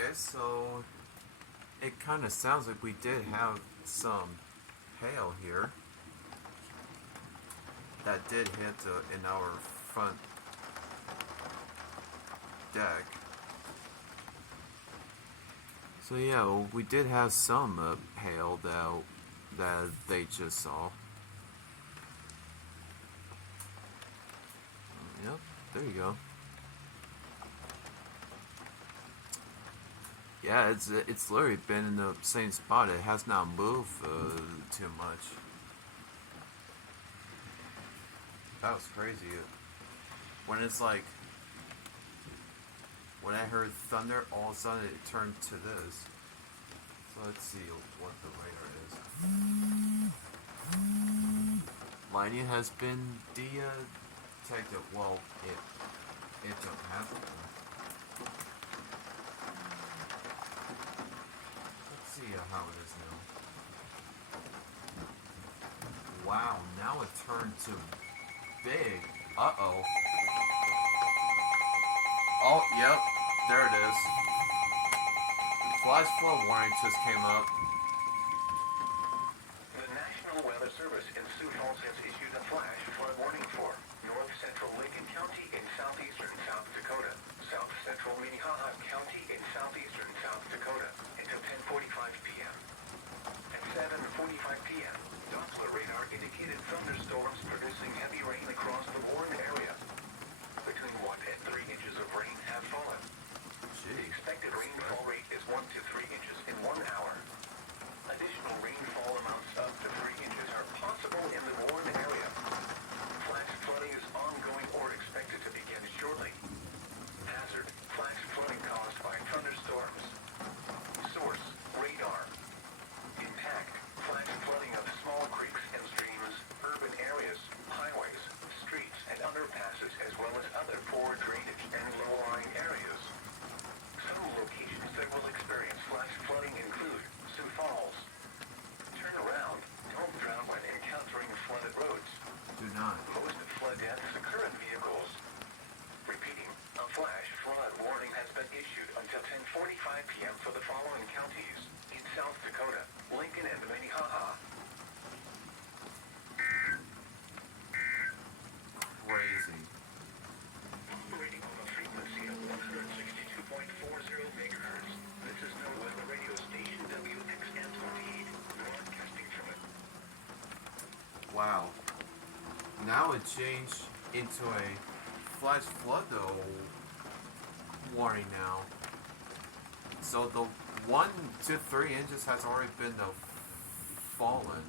guys, so it kind of sounds like we did have some hail here that did hit in our front deck. So yeah, well, we did have some hail that they just saw. Yep, there you go. Yeah, it's literally been in the same spot. It has not moved too much. That was crazy. When it's like when I heard thunder, all of a sudden it turned to this. So let's see what the radar is. Lightning has been detected. Well, it don't have it. Let's see how it is now. Wow, now it turned to big. Uh-oh. Oh, yep, there it is. Flash flood warning just came up. The National Weather Service in Sioux Falls has issued a flash flood warning for north central Lincoln County in southeastern South Dakota, south central Minnehaha County in southeastern South Dakota until 10:45 p.m. At 7:45 p.m., Doppler radar indicated thunderstorms producing heavy rain across the warned area. Between 1 and 3 inches of rain have fallen. The expected rainfall rate is 1 to 3 inches in 1 hour. Additional rainfall amounts up to 3 inches are possible in the warned area. Flash flooding is ongoing or expected to begin shortly. Hazard: flash flooding caused by thunderstorms. Source: radar. Impact: flash flooding of small creeks and streams, urban areas, highways, streets, and underpasses, as well as other poor drainage and low-lying areas. Some locations that will experience flash flooding include Sioux Falls. Turn around. Don't drown when encountering flooded roads. Do not. Most flood deaths occur in vehicles. Repeating, a flash flood warning has been issued until 10:45 p.m. for the following counties in South Dakota, Lincoln, and Minnehaha. Crazy. Operating on a frequency of 162.40 megahertz. This is no weather radio station WXN28, broadcasting from it. Wow. Now it changed into a flash flood warning now. So the 1 to 3 inches has already been fallen.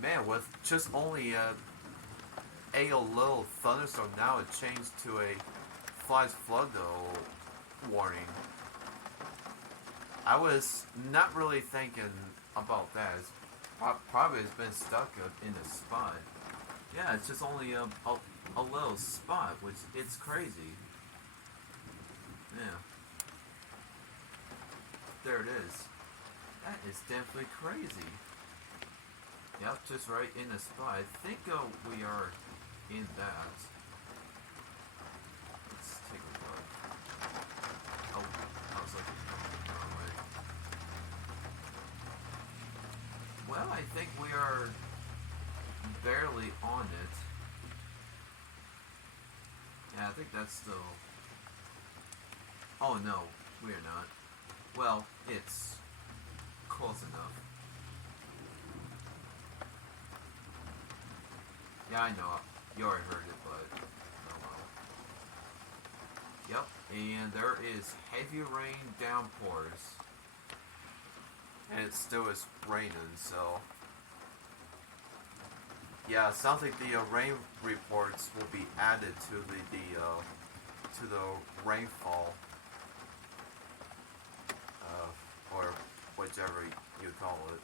Man, with just only a little thunderstorm, now it changed to a flash flood warning. I was not really thinking about that. Probably it's been stuck in a spot. Yeah, it's just only a little spot, which it's crazy. Yeah. There it is. That is definitely crazy. Yep, just right in the spot. I think we are in that. Let's take a look. Oh, I was looking the wrong way. Well, I think we are barely on it. Yeah, I think that's still... Oh no, we're not. Well, it's close enough. Yeah, I know. You already heard it, but oh well. Yep, and there is heavy rain downpours. And it still is raining, so... Yeah, it sounds like the rain reports will be added to the rainfall, or whichever you call it,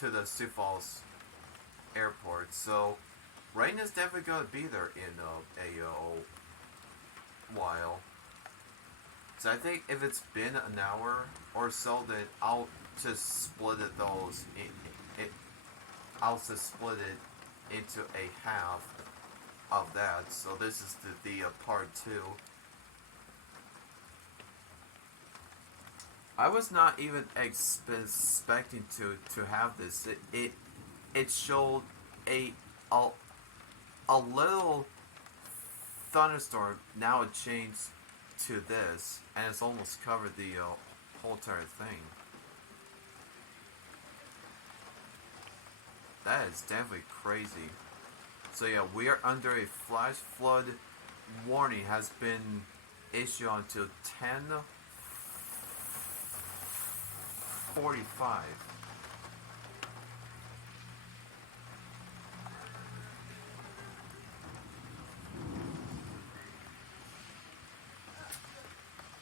to the Sioux Falls airport. So rain is definitely gonna be there in a while. So I think if it's been an hour or so, then I'll just split it I'll just split it into a half of that. So this is the part 2. I was not even expecting to have this. It showed a a, a little thunderstorm. Now it changed to this, and it's almost covered the whole entire thing. That is definitely crazy. So yeah, we are under a flash flood warning has been issued until 10:45.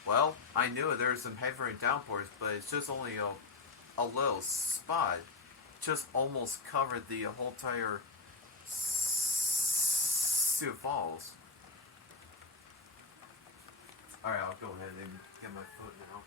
Well, I knew there was some heavy rain downpours, but it's just only a little spot. Just almost covered the whole entire Sioux Falls. Alright, I'll go ahead and get my foot now.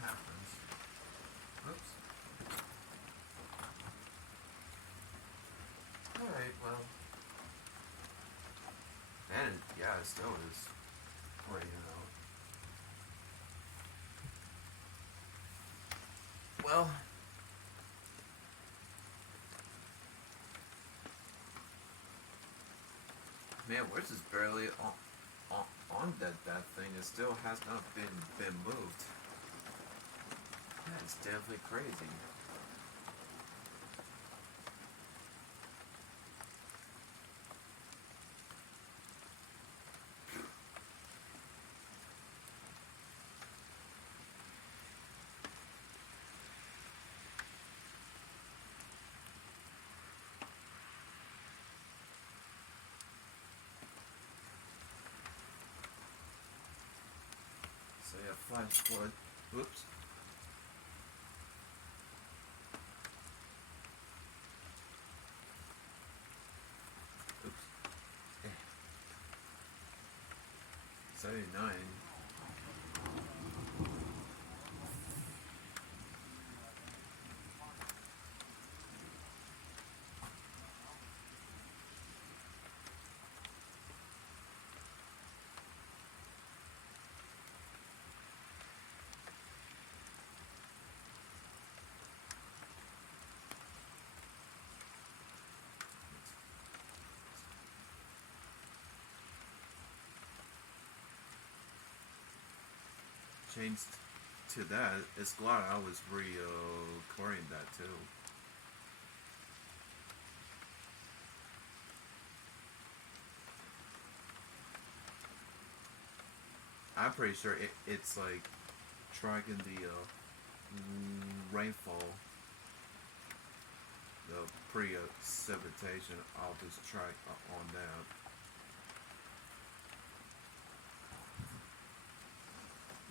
Happens. Oops. Alright, well. And yeah, it still is raining out. Well, man, we're just barely on that thing. It still has not been moved. That's definitely crazy. So yeah, flash flood. Whoops. Oops. 79. Changed to that. It's glad I was recording that too. I'm pretty sure it's like tracking the rainfall, the precipitation. I'll just track on that.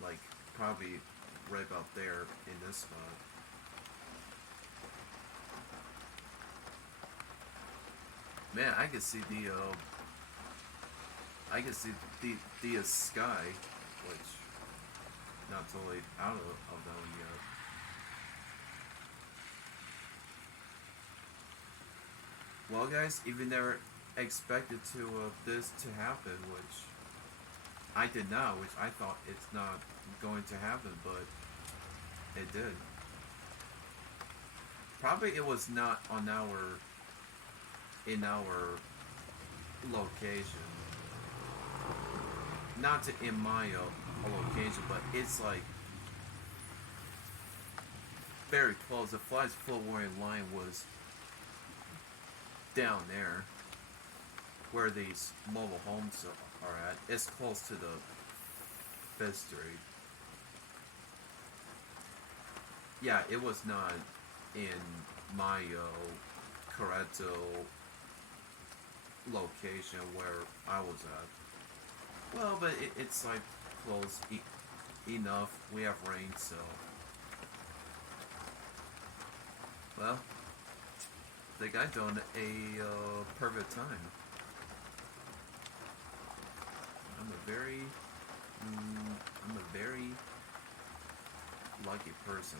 Like probably right about there in this spot. Man, I can see the sky, which not totally out of them yet. Well, guys, if you never expected this to happen, which I did not, which I thought it's not going to happen, but it did. Probably it was not on in our location, not to in my location, but it's like very close. The flash flood warning line was down there, where these mobile homes are at. It's close to the Fifth Street. Yeah, it was not in my Coreto location where I was at. Well, but it's like close enough. We have rain, so well, I think I've done a perfect time. I'm a very lucky person.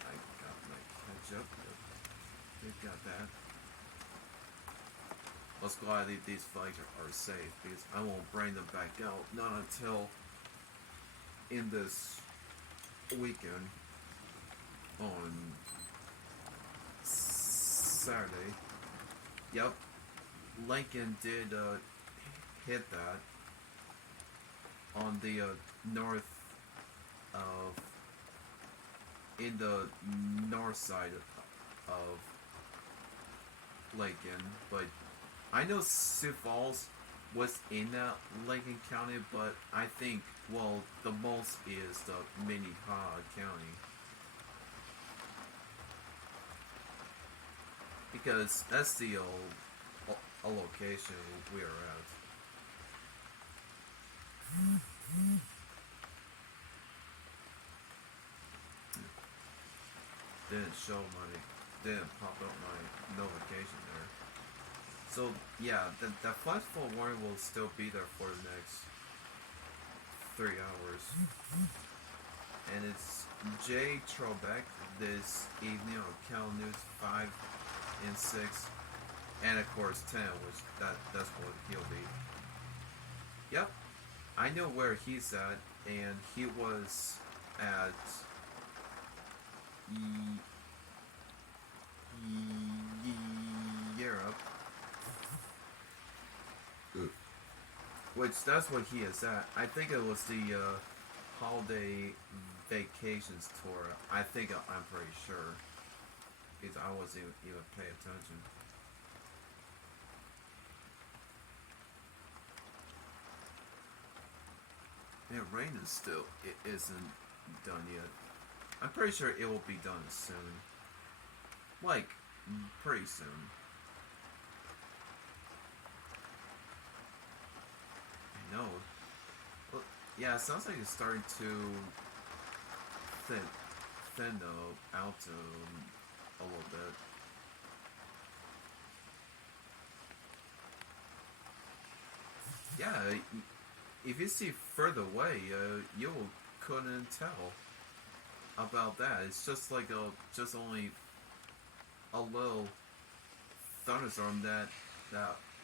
I got my ketchup. They got that. Let's glad these flags are safe, because I won't bring them back out not until in this weekend on Saturday. Yep, Lincoln did hit that on the north of in the north side of Lincoln, but I know Sioux Falls was in that Lincoln County, but I think, well, the most is the Minnehaha County, because that's the location we are at. Didn't pop up my notification there. So yeah, the flash flood warning will still be there for the next 3 hours. And it's Jay Trobeck this evening on Cal News 5 and 6, and of course 10, which that's what he'll be. Yep, I know where he's at, and he was at Europe, which that's what he is at. I think it was the holiday vacations tour. I'm pretty sure, because I wasn't even paying attention. Yeah, rain is still, it isn't done yet. I'm pretty sure it will be done soon. Like, pretty soon. know. Well, yeah, it sounds like it's starting to thin, thin out a little bit. Yeah, if you see further away, you couldn't tell about that. It's just like just only a little thunderstorm that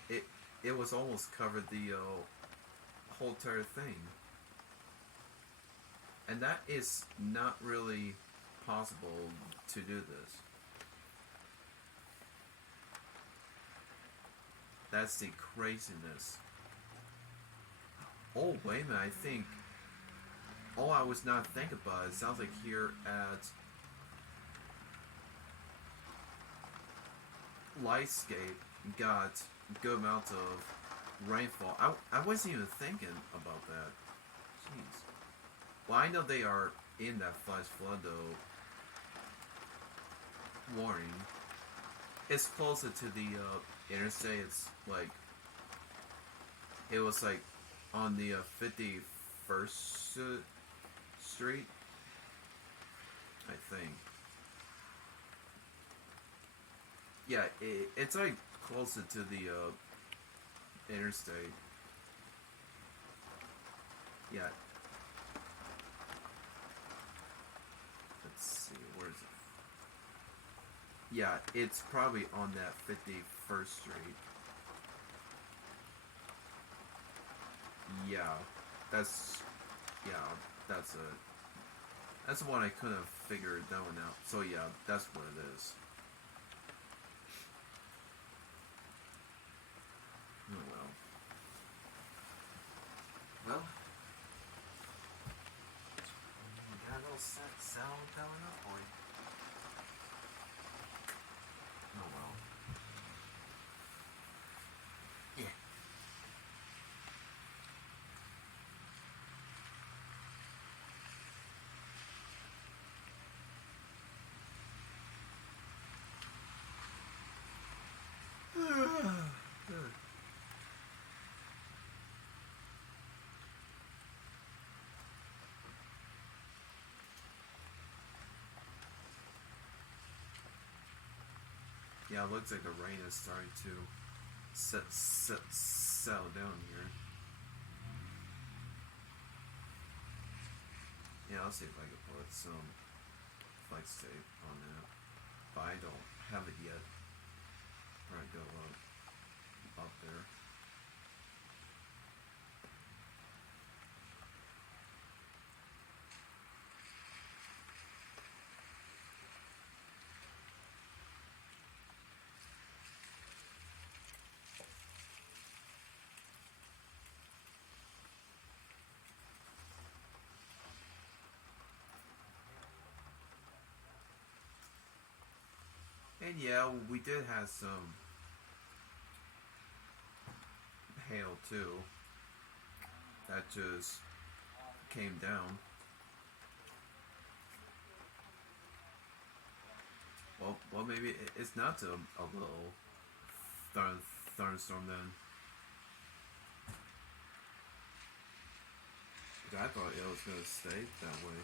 it it was almost covered the whole entire thing, and that is not really possible to do this. That's the craziness. Oh wait a minute, I think. Oh, I was not thinking about it. It sounds like here at Lightscape got good amount of rainfall. I wasn't even thinking about that. Jeez. Well, I know they are in that flash flood though warning. It's closer to the interstate. It's like it was like on the 51st Street, I think. Yeah, it's like closer to the interstate. Yeah. Let's see, where is it? Yeah, it's probably on that 51st Street. Yeah, that's yeah, that's a that's the one I couldn't have figured that one out. So yeah, that's what it is. Oh well. Well, we got a little sound coming up, boy. Oh well. Yeah. Yeah, it looks like the rain is starting to settle down here. Yeah, I'll see if I can put some flex tape on that. But I don't have it yet. Or I go up there. And yeah, we did have some hail too. That just came down. Well, maybe it's not a little thunderstorm then. I thought it was gonna stay that way.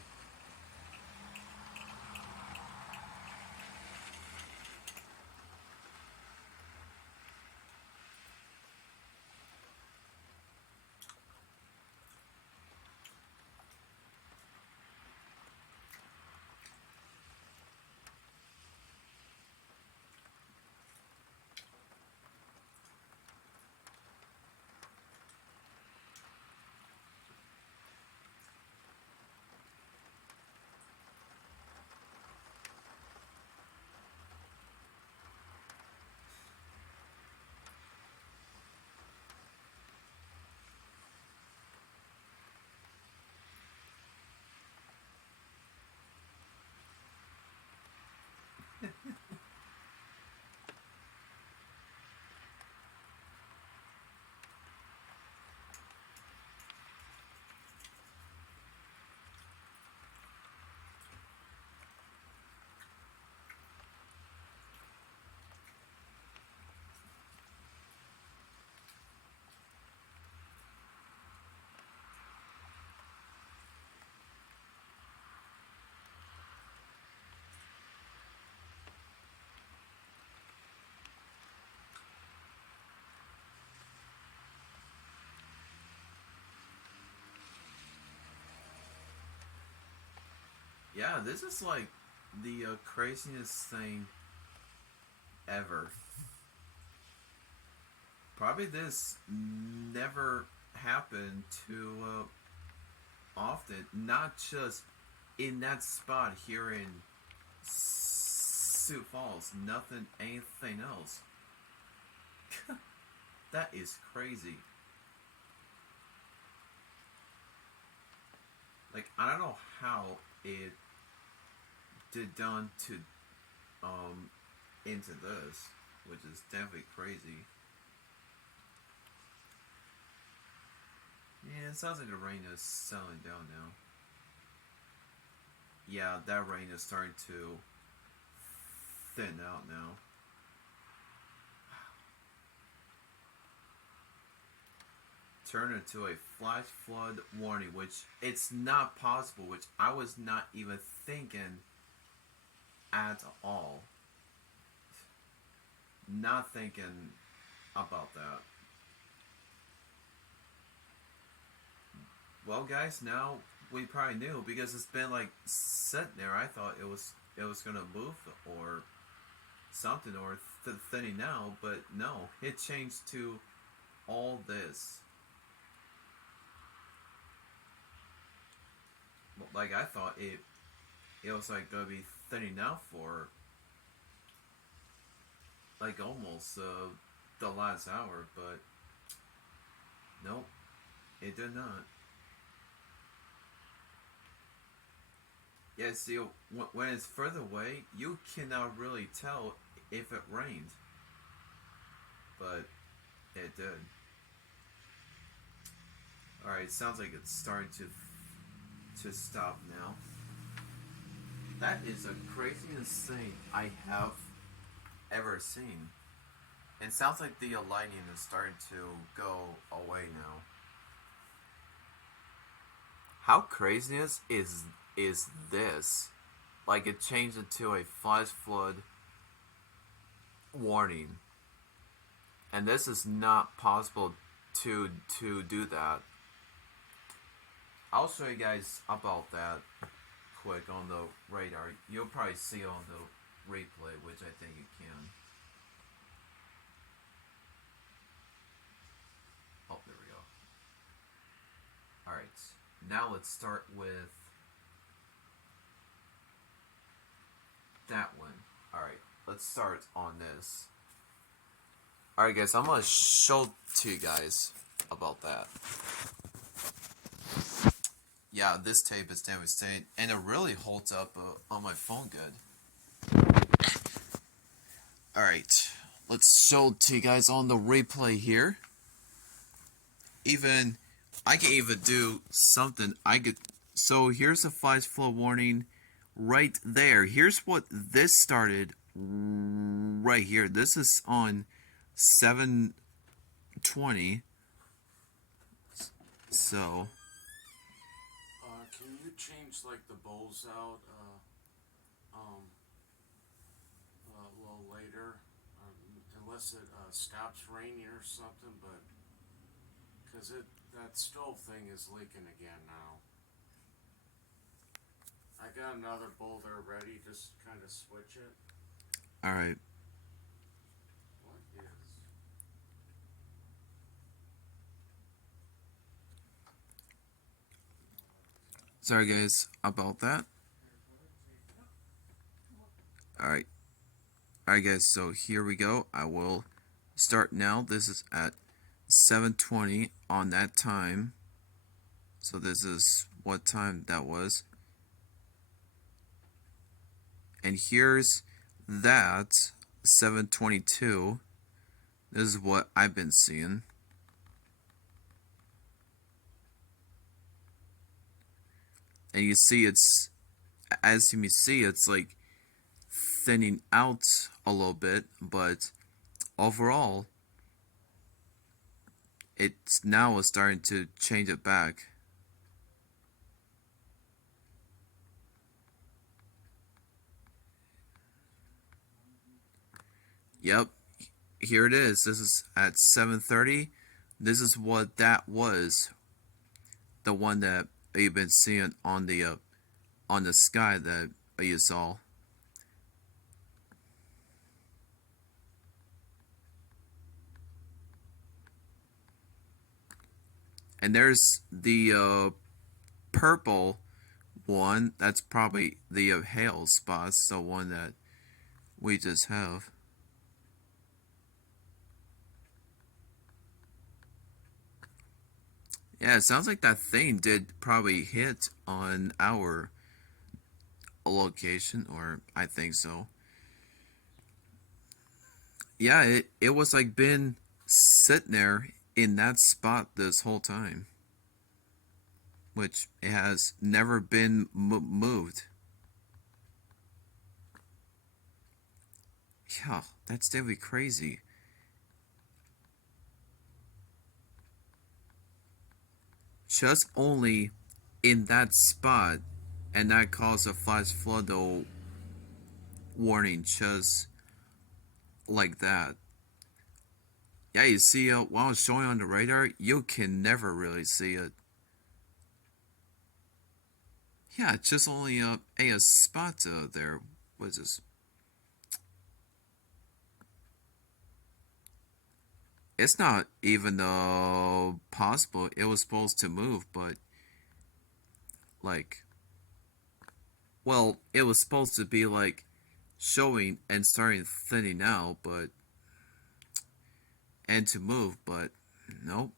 Yeah, this is like the craziest thing ever. Probably this never happened too often. Not just in that spot here in Sioux Falls. Nothing, anything else. That is crazy. Like, I don't know how it did done to into this, which is definitely crazy. Yeah, it sounds like the rain is settling down now. Yeah, that rain is starting to thin out now. Turn into a flash flood warning, which it's not possible, which I was not even thinking at all. Not thinking about that. Well, guys, now we probably knew because it's been like sitting there. I thought it was gonna move or something or thinning out, but no, it changed to all this. Like I thought it was like gonna be thinning out for like almost the last hour, but nope, it did not. Yeah, see, when it's further away, you cannot really tell if it rained, but it did. All right, sounds like it's starting to stop now. That is the craziest thing I have ever seen. And sounds like the lightning is starting to go away now. How craziness is this? Like it changed into a flash flood warning, and this is not possible to do that. I'll show you guys about that quick on the radar. You'll probably see on the replay, which I think you can. Oh, there we go. Alright, now let's start with that one. Alright, let's start on this. Alright guys, I'm gonna show to you guys about that. Yeah, this tape is devastating, and it really holds up on my phone good. Alright, let's show to you guys on the replay here. Even, I can even do something. So here's a flash flood warning right there. Here's what this started right here. This is on 7/20. So can you change like the bowls out a little later, unless it stops raining or something? But because that stove thing is leaking again now. I got another bowl there ready. Just kind of switch it. all right. What is? Sorry guys about that. Alright. Alright guys, so here we go. I will start now. This is at 7:20 on that time. So this is what time that was. And here's that 7:22. This is what I've been seeing. And you see as you can see, it's like thinning out a little bit, but overall it's now starting to change it back. Yep, here it is. This is at 7:30. This is what that was. The one that you've been seeing on the on the sky that you saw. And there's the purple one. That's probably the hail spots, the one that we just have. Yeah, it sounds like that thing did probably hit on our location, or I think so. Yeah, it was like been sitting there in that spot this whole time, which it has never been moved. Yeah, that's definitely crazy. Just only in that spot, and that caused a flash flood warning just like that. Yeah, you see, while it's showing on the radar, you can never really see it. Yeah, it's just only a spot there. What is this? It's not even possible. It was supposed to move, but like, well, it was supposed to be like showing and starting thinning out, but and to move, but nope.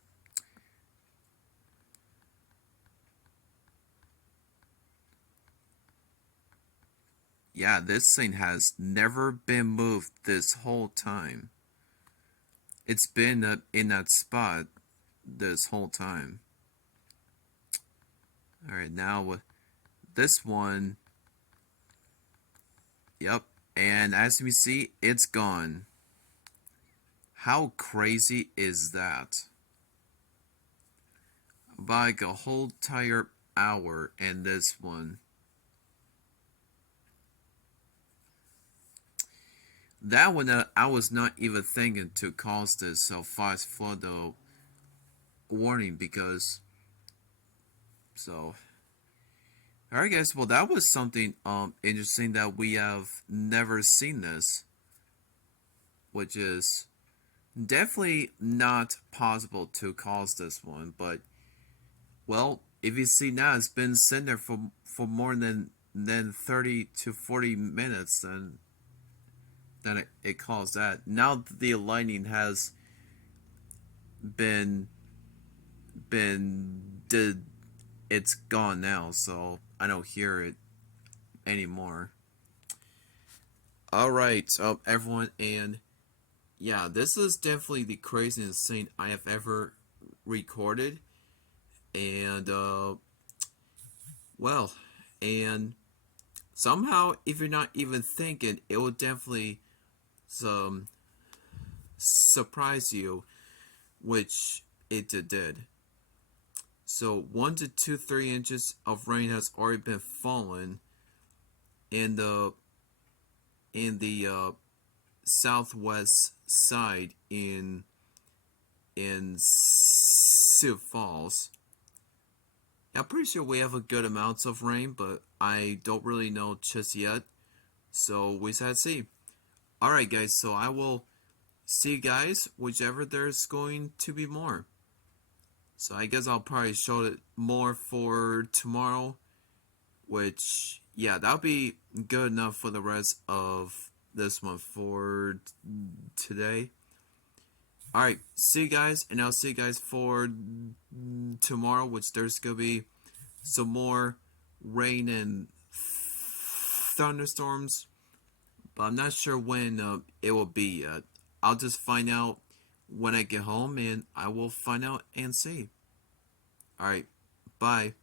Yeah, this thing has never been moved this whole time. It's been in that spot this whole time. Alright, now with this one, yep, and as we see, it's gone. How crazy is that? Like a whole entire hour in this one. That one, I was not even thinking to cause this fast flood warning because so. Alright guys, well that was something interesting that we have never seen this, which is definitely not possible to cause this one, but well, if you see now it's been sitting there for more than 30 to 40 minutes, then it caused that. Now the lightning has been did it's gone now, so I don't hear it anymore. All right, everyone, and yeah, this is definitely the craziest thing I have ever recorded, and well, and somehow, if you're not even thinking, it will definitely surprise you, which it did. So 1 to 2, 3 inches of rain has already been fallen in the southwest side in Sioux Falls. I'm pretty sure we have a good amount of rain, but I don't really know just yet. So we shall see. Alright guys, so I will see you guys whichever there's going to be more. So I guess I'll probably show it more for tomorrow, which, yeah, that'll be good enough for the rest of this one for today. Alright, see you guys, and I'll see you guys for tomorrow, which there's going to be some more rain and thunderstorms, but I'm not sure when it will be yet. I'll just find out when I get home, and I will find out and see. Alright, bye.